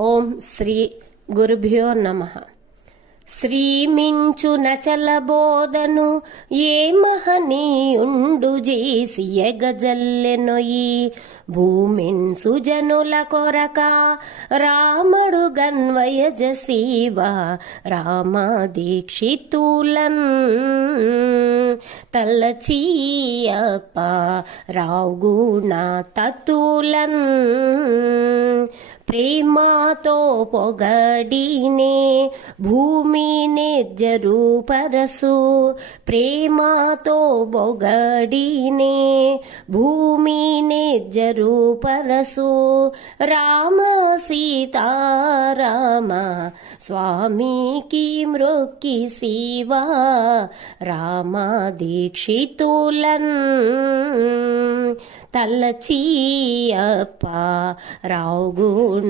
ఓం శ్రీ గురుభ్యో నమ. శ్రీమించు నచల బోధను ఏ మహనీయుండు చేసి ఎగజల్లెనొయి భూమిన్ సుజనుల కొరక రామడు గన్వయజ శివ రామ దీక్షితులన్ తలచీయప రావు గుణ తతులన్. ప్రేమతో పొగడినే భూమిని జరూపరసు ప్రేమతో పొగడినే భూమిని జరూపరసు రామ సీతారామ స్వామికి మృక్కి శివా రామ దీక్షితులన్ తలచీయప్ప రావు గుణ